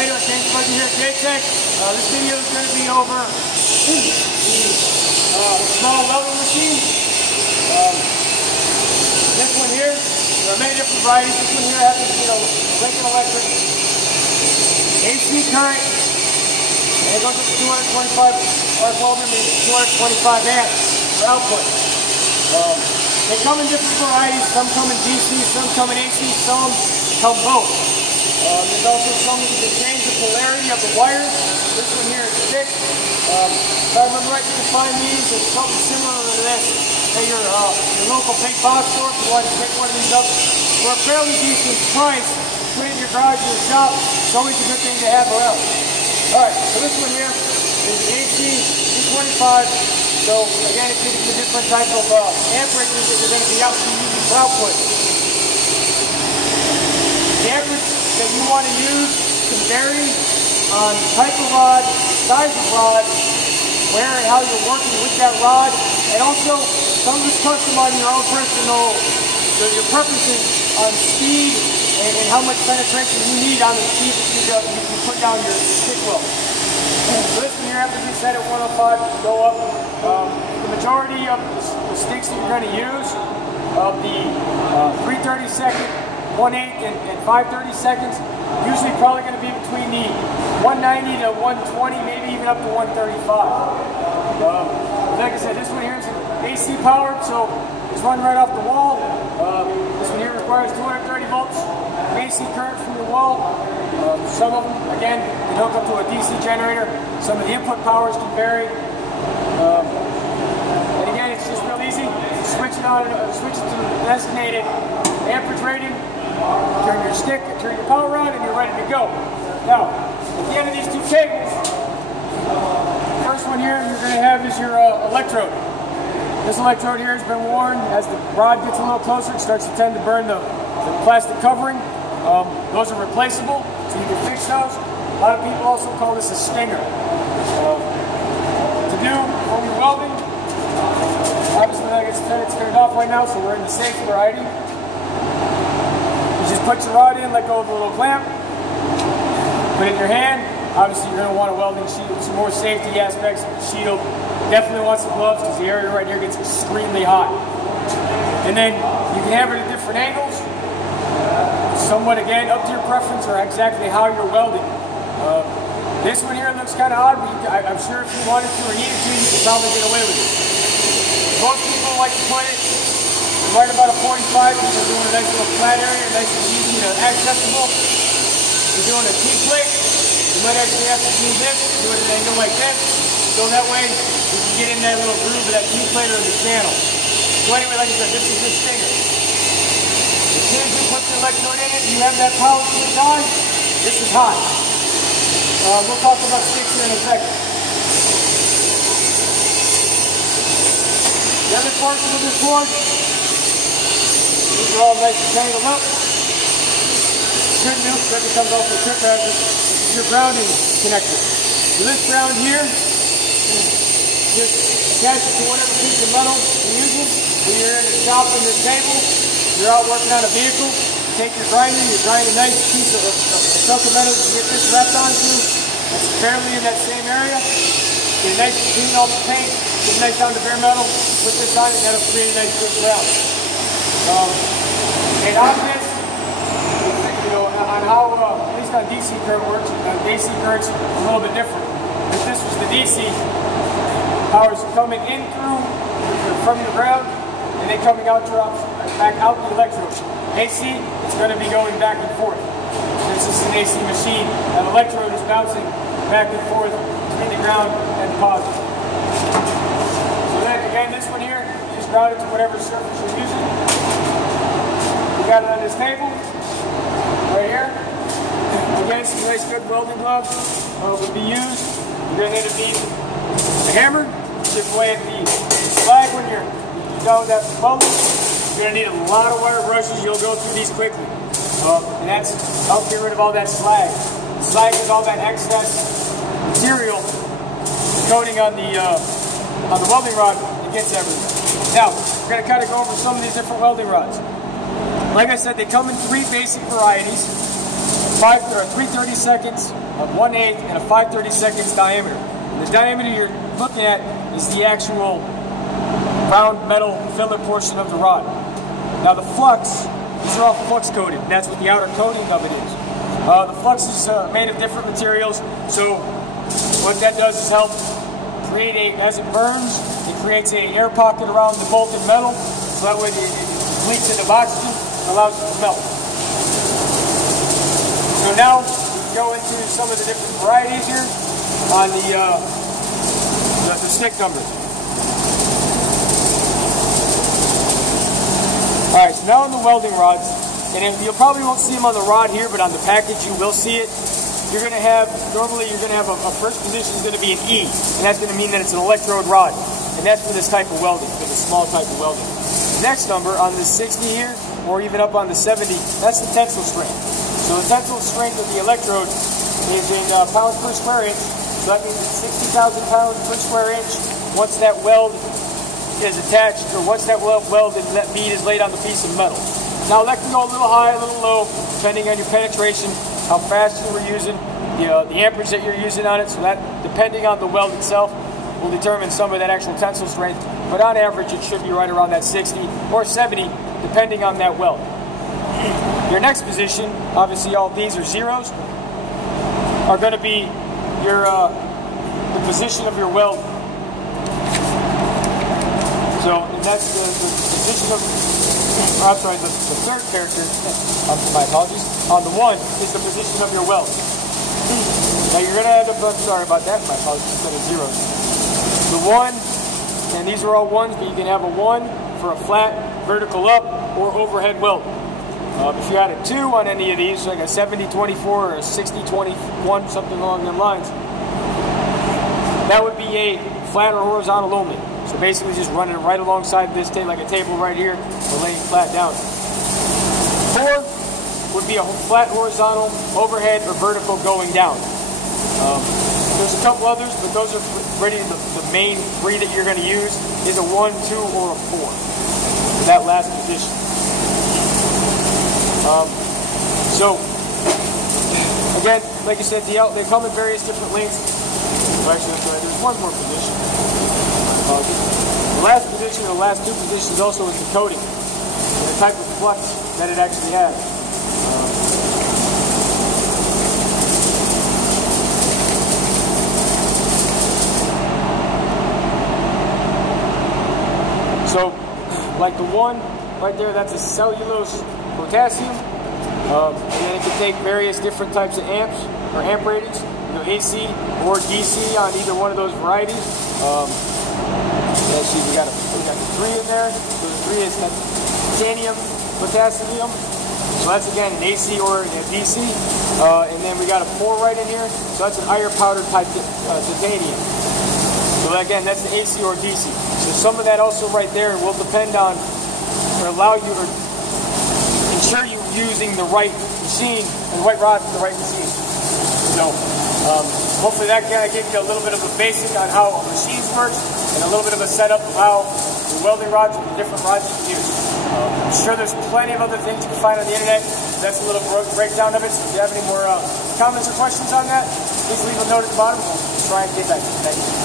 Later, thanks for being here at J-Tech. This video is going to be over the small welding machine. This one here, there are many different varieties. This one here happens to be a Lincoln Electric AC current, and it goes up to 225 arc welding, means 225 amps for output. They come in different varieties. Some come in DC, some come in AC, some come both. There's also some that you can change the polarity of the wires. This one here is thick. If I remember right, you can find these. It's something similar to this at your local big box store if you want to pick one of these up. For a fairly decent price, put it in your garage or your shop. It's always a good thing to have around. Alright, so this one here is the AC 225. So again, it's a different type of amperage that you're going to be using for output. The amperage that you want to use can vary on type of rod, size of rod, where and how you're working with that rod, and also some of it's custom on your own personal, your preferences on speed and how much penetration you need on the speed that you can put down your stick weld. So this one here, after you set at 105, you can go up. The majority of the sticks that you're going to use, of the 3/32, 1/8 and 5/30 seconds, usually probably going to be between the 190 to 120, maybe even up to 135. Like I said, this one here is AC powered, so it's run right off the wall. This one here requires 230 volts AC current from the wall. Some of them, again, can hook up to a DC generator. Some of the input powers can vary. And again, it's just real easy. Switch it on, switch it to the designated amperage rating. Turn your stick, turn your power on, and you're ready to go. Now, at the end of these two cables, the first one here you're going to have is your electrode. This electrode here has been worn. As the rod gets a little closer, it starts to tend to burn the plastic covering. Those are replaceable, so you can fix those. A lot of people also call this a stinger. To do when you're welding, obviously, like I said, it's turned off right now, so we're in the safe variety. You just put your rod in, let go of the little clamp, put it in your hand. Obviously, you're going to want a welding shield, some more safety aspects of the shield. Definitely want some gloves because the area right here gets extremely hot. And then you can have it at different angles. Somewhat, again, up to your preference or exactly how you're welding. This one here looks kind of odd, but I'm sure if you wanted to or needed to, you could probably get away with it. Most people like to put it right about a 45 because you're doing a nice little flat area, nice and easy and accessible. If you're doing a T-plate, you might actually have to do this, do it at an angle like this, so that way you can get in that little groove of that T-plate or the channel. So anyway, like I said, this is your stinger. As soon as you put the electrode in it, you have that power switch on, this is hot. We'll talk about sticks here in a second. The other portion of this board, these are all nice and tangled up. Good news, that comes off the trip hazard. This is your grounding connector. So this ground here, just attach it to whatever piece of metal you're using. When you're in the shop on your table, you're out working on a vehicle, take your grinder, you grind a nice piece of chunk of metal to get this wrapped onto. That's fairly in that same area. Get it nice and clean off the paint, get it nice down to bare metal, put this on it, and that'll create a nice good ground. And on this, you know, on how, at least on DC current works, AC current's a little bit different. If this was the DC, power's coming in through from the ground, and then coming out back out the electrode. AC, it's going to be going back and forth. This is an AC machine. That electrode is bouncing back and forth between the ground and the positive. So then again, this one here is routed to whatever surface you're using. We got it on this table, right here. Again, some nice good welding gloves would be used. You're going to need a hammer, chip away at the slag when you're done with that welding. You're going to need a lot of wire brushes. You'll go through these quickly. And that's help get rid of all that slag. The slag is all that excess material coating on the welding rod that gets everything. Now, we're going to kind of go over some of these different welding rods. Like I said, they come in 3 basic varieties. 3/32 of 1/8 and a 5/32 diameter. And the diameter you're looking at is the actual round metal fillet portion of the rod. Now the flux, these are all flux coated, and that's what the outer coating of it is. The flux is made of different materials, so what that does is help create as it burns, it creates an air pocket around the molten metal, so that way it leaks into oxygen and allows it to melt. So now we go into some of the different varieties here on the stick numbers. Alright, so now on the welding rods, and you probably won't see them on the rod here, but on the package you will see it. You're going to have, normally you're going to have a first position is going to be an E, and that's going to mean that it's an electrode rod. And that's for this type of welding, for the small type of welding. The next number on the 60 here, or even up on the 70, that's the tensile strength. So the tensile strength of the electrode is in pounds per square inch, so that means it's 60,000 pounds per square inch once that weld is attached, or once that weld and that bead is laid on the piece of metal. Now that can go a little high, a little low, depending on your penetration, how fast you were using, the amperage that you're using on it, so that, depending on the weld itself, will determine some of that actual tensile strength, but on average it should be right around that 60 or 70, depending on that weld. Your next position, obviously all these are zeros, are going to be your the position of your weld. So, and that's the position of, I'm sorry, the third character, my apologies, on the 1 is the position of your weld. Now you're going to end up, I'm sorry about that, my apologies, instead of zeros. The 1, and these are all 1s, but you can have a 1 for a flat, vertical up, or overhead weld. If you had a 2 on any of these, like a 70-24 or a 60-21, something along them lines, that would be a flat or horizontal only. So basically just running it right alongside this table, like a table right here, or laying flat down. 4 would be a flat horizontal, overhead, or vertical going down. There's a couple others, but those are really the main 3 that you're going to use is a 1, 2, or a 4 for that last position. So, again, like I said, they come in various different lengths. Actually, I'm sorry, there's one more position. The last position, or the last 2 positions also is the coating, and the type of flux that it actually has. So, like the 1 right there, that's a cellulose potassium, and then it can take various different types of amps or amp ratings, AC or DC on either one of those varieties. Let's see, we got the 3 in there. So the 3 is titanium potassium. So that's again an AC or a DC. And then we got a 4 right in here. So that's an iron powder type titanium. So again, that's the AC or DC. So some of that also right there will depend on, or allow you, or ensure you using the right machine and the right rod for the right machine. So hopefully that kind of gave you a little bit of a basic on how a machine works and a little bit of a setup of how the welding rods and the different rods you can use. I'm sure there's plenty of other things you can find on the internet. That's a little breakdown of it. So if you have any more comments or questions on that, please leave a note at the bottom. We'll try and get back to you. Thank you.